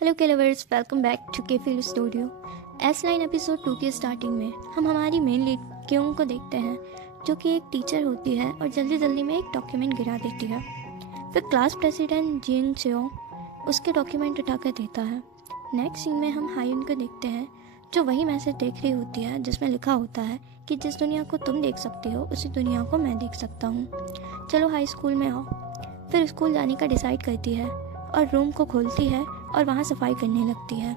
Hello के lovers, welcome back to के feel studio. S line episode 2 की starting में हम हमारी मेन लीड क्यों को देखते हैं, जो कि एक टीचर होती है और जल्दी जल्दी में एक डॉक्यूमेंट गिरा देती है। फिर क्लास प्रेसिडेंट जिंग सेओ उसके डॉक्यूमेंट उठाकर देता है। नेक्स्ट सीन में हम हायुन को देखते हैं, जो वही मैसेज देख रही होती है जिसमें लिखा होता है कि जिस दुनिया को तुम देख सकते हो उसी दुनिया को मैं देख सकता हूँ, चलो हाई स्कूल में आओ। फिर स्कूल जाने का डिसाइड करती है और रूम को खोलती है और वहाँ सफाई करने लगती है।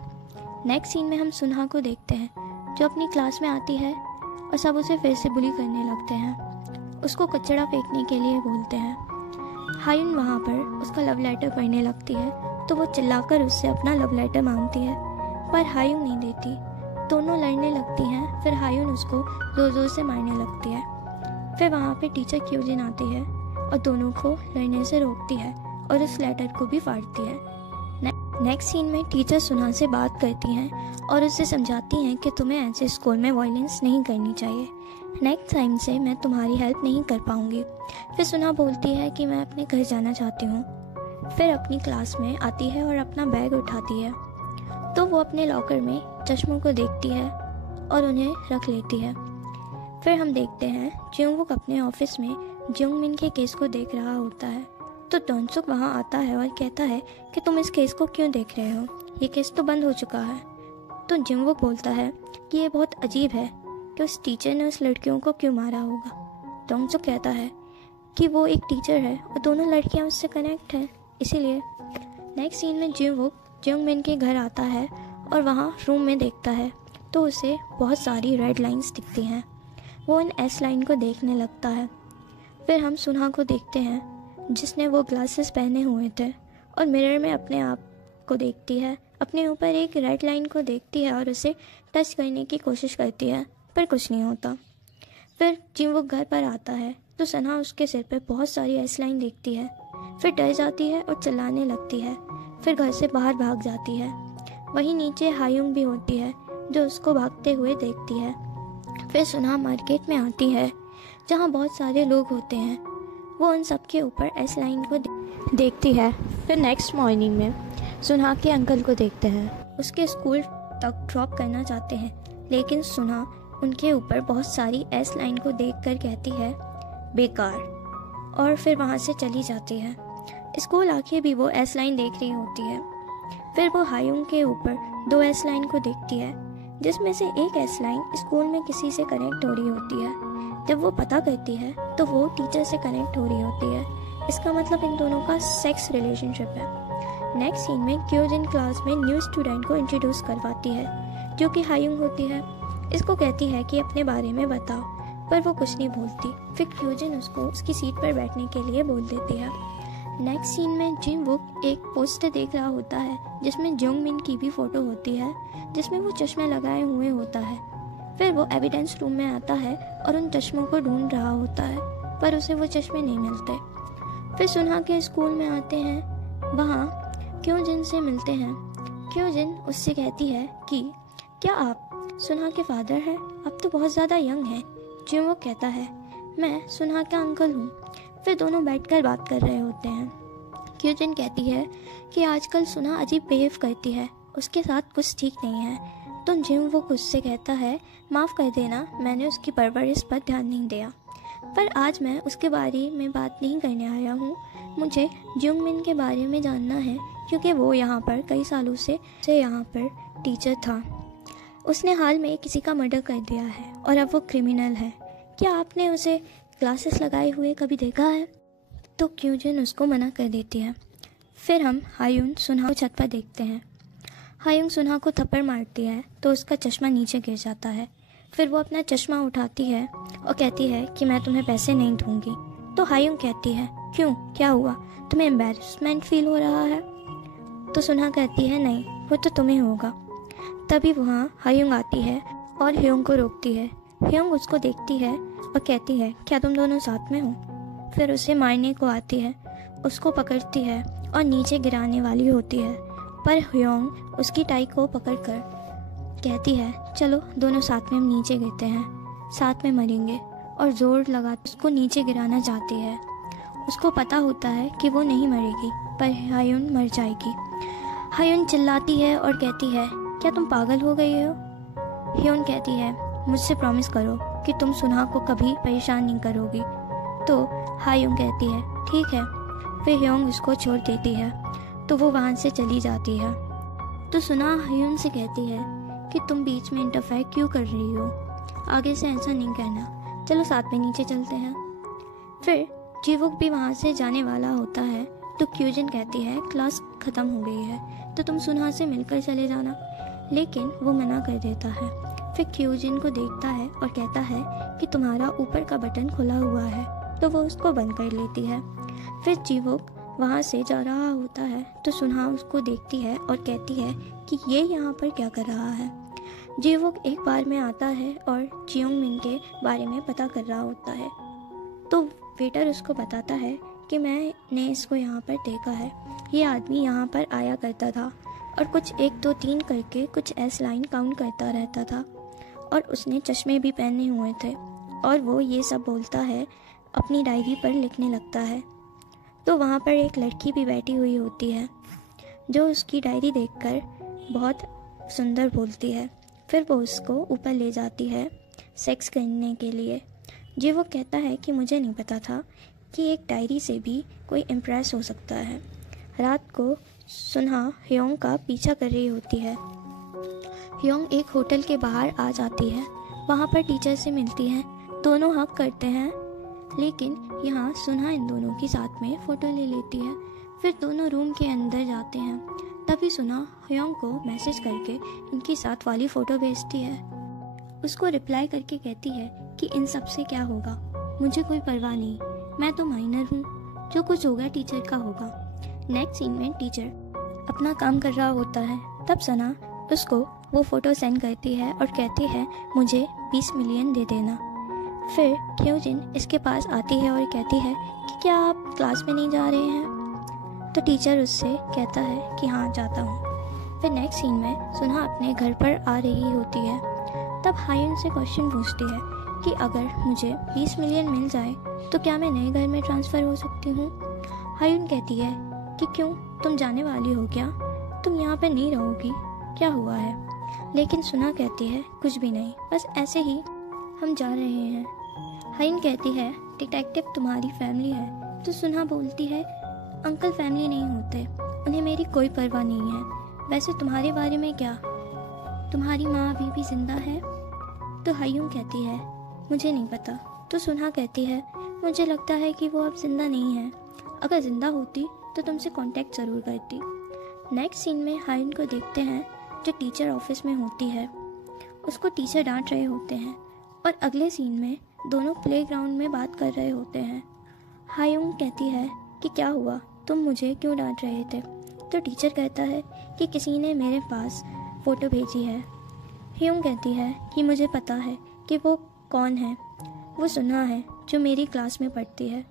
नेक्स्ट सीन में हम सुनहा को देखते हैं, जो अपनी क्लास में आती है और सब उसे फिर से बुली करने लगते हैं, उसको कचरा फेंकने के लिए बोलते हैं। हायुन वहाँ पर उसका लव लेटर पढ़ने लगती है, तो वो चिल्लाकर उससे अपना लव लेटर मांगती है, पर हायुन नहीं देती। दोनों लड़ने लगती हैं। फिर हायुन उसको जोर जोर से मारने लगती है। फिर वहाँ पे टीचर क्यूजिन आती है और दोनों को लड़ने से रोकती है और उस लेटर को भी फाड़ती है। नेक्स्ट सीन में टीचर सुनहा से बात करती हैं और उससे समझाती हैं कि तुम्हें ऐसे स्कूल में वायलेंस नहीं करनी चाहिए। नेक्स्ट टाइम से मैं तुम्हारी हेल्प नहीं कर पाऊंगी। फिर सुनहा बोलती है कि मैं अपने घर जाना चाहती हूँ। फिर अपनी क्लास में आती है और अपना बैग उठाती है, तो वो अपने लॉकर में चश्मों को देखती है और उन्हें रख लेती है। फिर हम देखते हैं जियोंगवुक अपने ऑफिस में जियोंगमिन के केस को देख रहा होता है, तो डोनसुक वहाँ आता है और कहता है कि तुम इस केस को क्यों देख रहे हो, ये केस तो बंद हो चुका है। तो जियोंगवुक बोलता है कि ये बहुत अजीब है कि उस टीचर ने उस लड़कियों को क्यों मारा होगा। डोनसुक कहता है कि वो एक टीचर है और दोनों लड़कियां उससे कनेक्ट हैं, इसीलिए। नेक्स्ट सीन में जियोंगवुक जियोंगमिन के घर आता है और वहाँ रूम में देखता है, तो उसे बहुत सारी रेड लाइन्स दिखती हैं। वो इन एस लाइन को देखने लगता है। फिर हम सुनहा को देखते हैं, जिसने वो ग्लासेस पहने हुए थे और मिरर में अपने आप को देखती है। अपने ऊपर एक रेड लाइन को देखती है और उसे टच करने की कोशिश करती है, पर कुछ नहीं होता। फिर जियोंगवुक घर पर आता है, तो सनहा उसके सिर पर बहुत सारी एस लाइन देखती है। फिर डर जाती है और चिल्लाने लगती है। फिर घर से बाहर भाग जाती है। वहीं नीचे हायुन भी होती है, जो उसको भागते हुए देखती है। फिर सुनहा मार्केट में आती है, जहाँ बहुत सारे लोग होते हैं। वो उन सब के ऊपर एस लाइन को देखती है। फिर नेक्स्ट मॉर्निंग में सुनहा के अंकल को देखते हैं, उसके स्कूल तक ड्रॉप करना चाहते हैं, लेकिन सुनहा उनके ऊपर बहुत सारी एस लाइन को देखकर कहती है बेकार, और फिर वहाँ से चली जाती है। स्कूल आके भी वो एस लाइन देख रही होती है। फिर वो हायुन के ऊपर 2 एस लाइन को देखती है, जिसमें से एक एस लाइन स्कूल में किसी से कनेक्ट हो रही होती है। जब वो पता करती है तो वो टीचर से कनेक्ट हो रही होती है। इसका मतलब इन दोनों का सेक्स रिलेशनशिप है। नेक्स्ट सीन में क्यूजिन क्लास में न्यू स्टूडेंट को इंट्रोड्यूस करवाती है, जो कि हायुन होती है। इसको कहती है कि अपने बारे में बताओ, पर वो कुछ नहीं बोलती। फिर क्यूजिन उसको उसकी सीट पर बैठने के लिए बोल देती है। नेक्स्ट सीन में जियोंगवुक एक पोस्टर देख रहा होता है, जिसमें जियोंगमिन की भी फोटो होती है, जिसमें वो चश्मे लगाए हुए होता है। फिर वो एविडेंस रूम में आता है और उन चश्मों को ढूंढ रहा होता है, पर उसे वो चश्मे नहीं मिलते। फिर सुनहा के स्कूल में आते हैं, वहाँ क्यूजिन से मिलते हैं। क्यूजिन उससे कहती है कि क्या आप सुनहा के फादर हैं? आप तो बहुत ज़्यादा यंग हैं। जियोंगवुक कहता है मैं सुनहा का अंकल हूँ। फिर दोनों बैठकर बात कर रहे होते हैं। क्यूजिन कहती है कि आजकल सुनहा अजीब बिहेव करती है, उसके साथ कुछ ठीक नहीं है। तो जियोंगवुक उससे कहता है माफ़ कर देना, मैंने उसकी परवरिश पर ध्यान नहीं दिया, पर आज मैं उसके बारे में बात नहीं करने आया हूँ। मुझे जियोंगमिन के बारे में जानना है, क्योंकि वो यहाँ पर कई सालों से यहाँ पर टीचर था। उसने हाल में किसी का मर्डर कर दिया है और अब वो क्रिमिनल है। क्या आपने उसे ग्लासेस लगाए हुए कभी देखा है? तो क्यूजिन उसको मना कर देती है। फिर हम हायुन सुनहा को छत पर देखते हैं। हायुन सुनहा को थप्पड़ मारती है, तो उसका चश्मा नीचे गिर जाता है। फिर वो अपना चश्मा उठाती है और कहती है कि मैं तुम्हें पैसे नहीं दूंगी। तो हायुन कहती है क्यों, क्या हुआ, तुम्हें एम्बैरेसमेंट फील हो रहा है? तो सुनहा कहती है नहीं, वो तो तुम्हें होगा। तभी वहाँ हायुन आती है और ह्योंग को रोकती है। ह्योंग उसको देखती है और कहती है क्या तुम दोनों साथ में हो? फिर उसे मारने को आती है, उसको पकड़ती है और नीचे गिराने वाली होती है, पर ह्योंग उसकी टाई को पकड़कर कहती है चलो दोनों साथ में हम नीचे गिरते हैं, साथ में मरेंगे, और जोर लगा उसको नीचे गिराना चाहती है। उसको पता होता है कि वो नहीं मरेगी, पर हायुन मर जाएगी। हायुन चिल्लाती है और कहती है, क्या तुम पागल हो गई हो? ह्योन कहती है, मुझसे प्रॉमिस करो कि तुम सुना को कभी परेशान नहीं करोगी। तो हायुन कहती है, ठीक है। फिर ह्योन उसको छोड़ देती है तो वो वहाँ से चली जाती है। तो सुना हायुन से कहती है कि तुम बीच में इंटरफेयर क्यों कर रही हो, आगे से ऐसा नहीं करना, चलो साथ में नीचे चलते हैं। फिर जीवुक भी वहाँ से जाने वाला होता है तो क्यूजिन कहती है, क्लास ख़त्म हो गई है तो तुम सुना से मिलकर चले जाना, लेकिन वो मना कर देता है। फिर क्यूजिन को देखता है और कहता है कि तुम्हारा ऊपर का बटन खुला हुआ है, तो वो उसको बंद कर लेती है। फिर जीवुक वहाँ से जा रहा होता है तो सुना उसको देखती है और कहती है कि ये यहाँ पर क्या कर रहा है। जीवुक एक बार में आता है और जियोंग मिन के बारे में पता कर रहा होता है। तो वेटर उसको बताता है कि मैंने इसको यहाँ पर देखा है, ये आदमी यहाँ पर आया करता था और कुछ 1 2 3 करके कुछ एस लाइन काउंट करता रहता था और उसने चश्मे भी पहने हुए थे और वो ये सब बोलता है, अपनी डायरी पर लिखने लगता है। तो वहाँ पर एक लड़की भी बैठी हुई होती है जो उसकी डायरी देखकर बहुत सुंदर बोलती है। फिर वो उसको ऊपर ले जाती है सेक्स करने के लिए। जी वो कहता है कि मुझे नहीं पता था कि एक डायरी से भी कोई इम्प्रेस हो सकता है। रात को सुना ह्योंग का पीछा कर रही होती है। ह्योंग एक होटल के बाहर आ जाती है, वहाँ पर टीचर से मिलती है, दोनों हक करते हैं, लेकिन यहाँ सुना इन दोनों की साथ में फ़ोटो ले लेती है। फिर दोनों रूम के अंदर जाते हैं, तभी सुना ह्योंग को मैसेज करके इनकी साथ वाली फ़ोटो भेजती है। उसको रिप्लाई करके कहती है कि इन सब से क्या होगा, मुझे कोई परवाह नहीं, मैं तो माइनर हूँ, जो कुछ होगा टीचर का होगा। नेक्स्ट सीन में टीचर अपना काम कर रहा होता है, तब सना उसको वो फ़ोटो सेंड करती है और कहती है मुझे 20 मिलियन दे देना। फिर क्यूजिन इसके पास आती है और कहती है कि क्या आप क्लास में नहीं जा रहे हैं? तो टीचर उससे कहता है कि हाँ जाता हूँ। फिर नेक्स्ट सीन में सुना अपने घर पर आ रही होती है, तब हायुन से क्वेश्चन पूछती है कि अगर मुझे 20 मिलियन मिल जाए तो क्या मैं नए घर में ट्रांसफ़र हो सकती हूँ? हायुन कहती है कि क्यों, तुम जाने वाली हो क्या, तुम यहाँ पर नहीं रहोगी, क्या हुआ है? लेकिन सुना कहती है कुछ भी नहीं, बस ऐसे ही हम जा रहे हैं। हायुन कहती है डिटेक्टिव तुम्हारी फैमिली है, तो सुना बोलती है अंकल फैमिली नहीं होते, उन्हें मेरी कोई परवाह नहीं है, वैसे तुम्हारे बारे में क्या, तुम्हारी माँ अभी भी जिंदा है? तो हायुन कहती है मुझे नहीं पता। तो सुना कहती है मुझे लगता है कि वो अब जिंदा नहीं है, अगर जिंदा होती तो तुमसे कांटेक्ट ज़रूर करती। नेक्स्ट सीन में हायुन को देखते हैं जो टीचर ऑफिस में होती है, उसको टीचर डांट रहे होते हैं और अगले सीन में दोनों प्लेग्राउंड में बात कर रहे होते हैं। हायुन कहती है कि क्या हुआ, तुम मुझे क्यों डांट रहे थे? तो टीचर कहता है कि किसी ने मेरे पास फ़ोटो भेजी है। ह्योंग कहती है कि मुझे पता है कि वो कौन है, वो सुना है जो मेरी क्लास में पढ़ती है,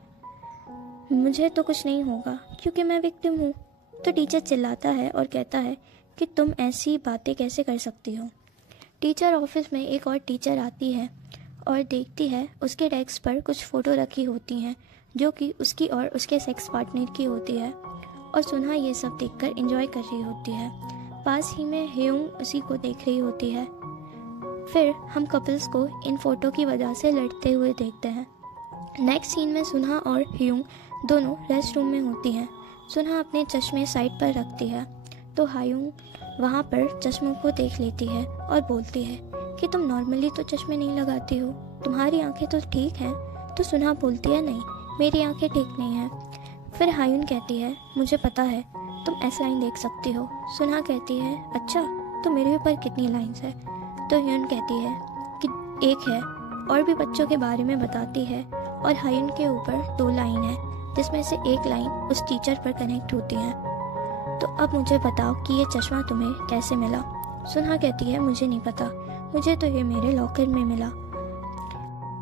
मुझे तो कुछ नहीं होगा क्योंकि मैं विक्टिम हूँ। तो टीचर चिल्लाता है और कहता है कि तुम ऐसी बातें कैसे कर सकती हो। टीचर ऑफिस में एक और टीचर आती है और देखती है उसके डेस्क पर कुछ फ़ोटो रखी होती हैं जो कि उसकी और उसके सेक्स पार्टनर की होती है और सुना ये सब देखकर एंजॉय कर रही होती है। पास ही में ह्योंग उसी को देख रही होती है। फिर हम कपल्स को इन फ़ोटो की वजह से लड़ते हुए देखते हैं। नेक्स्ट सीन में सुना और ह्योंग दोनों रेस्ट रूम में होती हैं। सुना अपने चश्मे साइड पर रखती है तो ह्योंग वहाँ पर चश्मों को देख लेती है और बोलती है कि तुम नॉर्मली तो चश्मे नहीं लगाती हो, तुम्हारी आंखें तो ठीक हैं। तो सुना बोलती है नहीं, मेरी आंखें ठीक नहीं हैं। फिर हायुन कहती है मुझे पता है, तुम ऐसा लाइन देख सकती हो। सुना कहती है अच्छा, तो मेरे ऊपर कितनी लाइंस है? तो ह्योन कहती है कि एक है, और भी बच्चों के बारे में बताती है और हायुन के ऊपर 2 लाइन है जिसमें से एक लाइन उस टीचर पर कनेक्ट होती है। तो अब मुझे बताओ कि ये चश्मा तुम्हें कैसे मिला? सुना कहती है मुझे नहीं पता, मुझे तो ये मेरे लॉकर में मिला।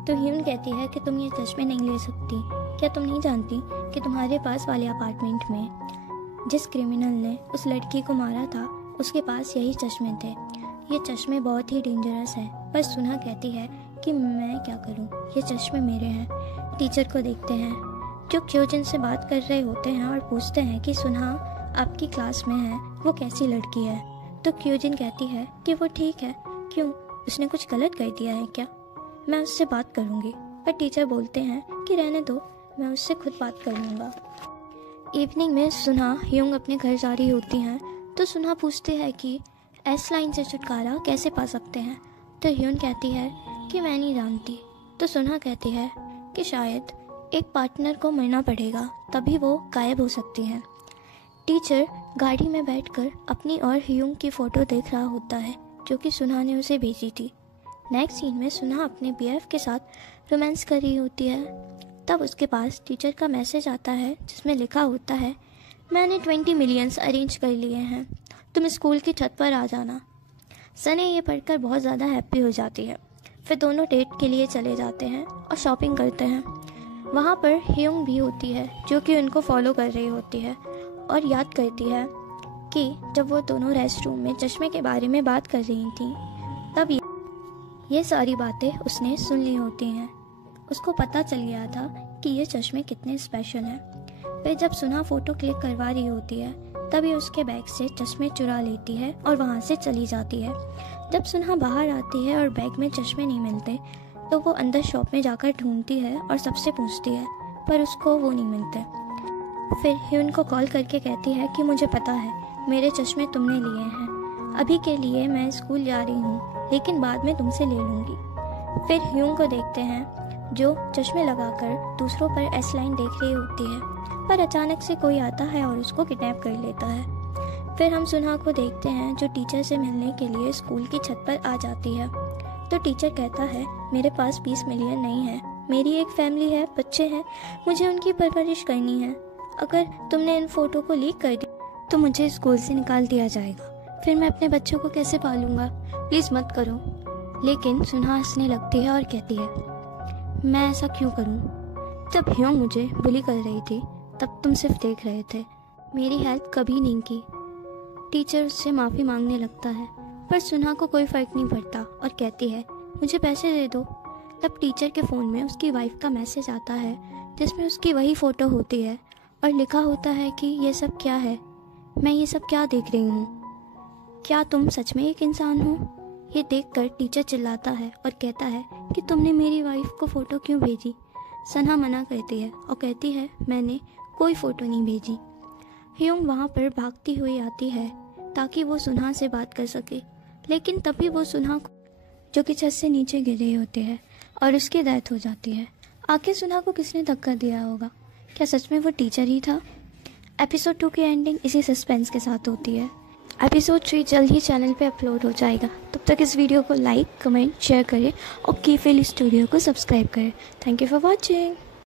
तो ह्योन कहती है कि तुम ये चश्मे नहीं ले सकती, क्या तुम नहीं जानती कि तुम्हारे पास वाले अपार्टमेंट में जिस क्रिमिनल ने उस लड़की को मारा था उसके पास यही चश्मे थे, ये चश्मे बहुत ही डेंजरस हैं। पर सुना कहती है कि मैं क्या करूं, ये चश्मे मेरे हैं। टीचर को देखते हैं जो क्यूजिन से बात कर रहे होते हैं और पूछते हैं कि सुना आपकी क्लास में है वो कैसी लड़की है। तो क्यूजिन कहती है कि वो ठीक है, क्यों, उसने कुछ गलत कर दिया है क्या, मैं उससे बात करूँगी। पर टीचर बोलते हैं कि रहने दो, मैं उससे खुद बात कर लूँगा। इवनिंग में सुना ह्यूंग अपने घर जा रही होती हैं तो सुना पूछते हैं कि एस लाइन से छुटकारा कैसे पा सकते हैं। तो ह्यून कहती है कि मैं नहीं जानती। तो सुना कहती है कि शायद एक पार्टनर को मरना पड़ेगा, तभी वो गायब हो सकती हैं। टीचर गाड़ी में बैठकर अपनी और ह्यूंग की फ़ोटो देख रहा होता है जो कि सुना ने उसे भेजी थी। नेक्स्ट सीन में सुना अपने बीएफ के साथ रोमांस कर रही होती है। तब उसके पास टीचर का मैसेज आता है जिसमें लिखा होता है, मैंने 20 मिलियंस अरेंज कर लिए हैं, तुम स्कूल की छत पर आ जाना। सनी ये पढ़कर बहुत ज़्यादा हैप्पी हो जाती है। फिर दोनों डेट के लिए चले जाते हैं और शॉपिंग करते हैं। वहाँ पर ह्यूंग भी होती है जो कि उनको फॉलो कर रही होती है और याद करती है कि जब वो दोनों रेस्ट रूम में चश्मे के बारे में बात कर रही थी तब ये सारी बातें उसने सुन ली होती हैं। उसको पता चल गया था कि ये चश्मे कितने स्पेशल हैं। फिर जब सुना फ़ोटो क्लिक करवा रही होती है तभी उसके बैग से चश्मे चुरा लेती है और वहाँ से चली जाती है। जब सुना बाहर आती है और बैग में चश्मे नहीं मिलते तो वो अंदर शॉप में जाकर ढूंढती है और सबसे पूछती है, पर उसको वो नहीं मिलते। फिर ह्यून को कॉल करके कहती है कि मुझे पता है मेरे चश्मे तुमने लिए हैं, अभी के लिए मैं स्कूल जा रही हूँ लेकिन बाद में तुमसे ले लूँगी। फिर ह्यून को देखते हैं जो चश्मे लगाकर दूसरों पर एस लाइन देख रही होती है, पर अचानक से कोई आता है और उसको किडनैप कर लेता है। फिर हम सुना को देखते हैं जो टीचर से मिलने के लिए स्कूल की छत पर आ जाती है। तो टीचर कहता है, मेरे पास 20 मिलियन नहीं है, मेरी एक फैमिली है, बच्चे हैं, मुझे उनकी परवरिश करनी है। अगर तुमने इन फ़ोटो को लीक कर दी तो मुझे स्कूल से निकाल दिया जाएगा, फिर मैं अपने बच्चों को कैसे पालूंगा, प्लीज़ मत करो। लेकिन सुना हंसने लगती है और कहती है, मैं ऐसा क्यों करूं? जब ह्यूंग मुझे बुली कर रही थी तब तुम सिर्फ देख रहे थे, मेरी हेल्प कभी नहीं की। टीचर उससे माफ़ी मांगने लगता है पर सुना को कोई फ़र्क नहीं पड़ता और कहती है, मुझे पैसे दे दो। तब टीचर के फ़ोन में उसकी वाइफ का मैसेज आता है जिसमें उसकी वही फ़ोटो होती है और लिखा होता है कि ये सब क्या है, मैं ये सब क्या देख रही हूँ, क्या तुम सच में एक इंसान हो? ये देखकर टीचर चिल्लाता है और कहता है कि तुमने मेरी वाइफ को फ़ोटो क्यों भेजी? सना मना करती है और कहती है, मैंने कोई फ़ोटो नहीं भेजी। ह्यूंग वहाँ पर भागती हुई आती है ताकि वो सुना से बात कर सके, लेकिन तभी वो सुना जो कि छत से नीचे गिर रही होती है और उसकी डेथ हो जाती है। आखिर सुना को किसने धक्का दिया होगा? क्या सच में वो टीचर ही था? एपिसोड 2 की एंडिंग इसी सस्पेंस के साथ होती है। एपिसोड 3 जल्द ही चैनल पे अपलोड हो जाएगा। तब तक इस वीडियो को लाइक, कमेंट, शेयर करें और केफिल स्टूडियो को सब्सक्राइब करें। Thank you for watching.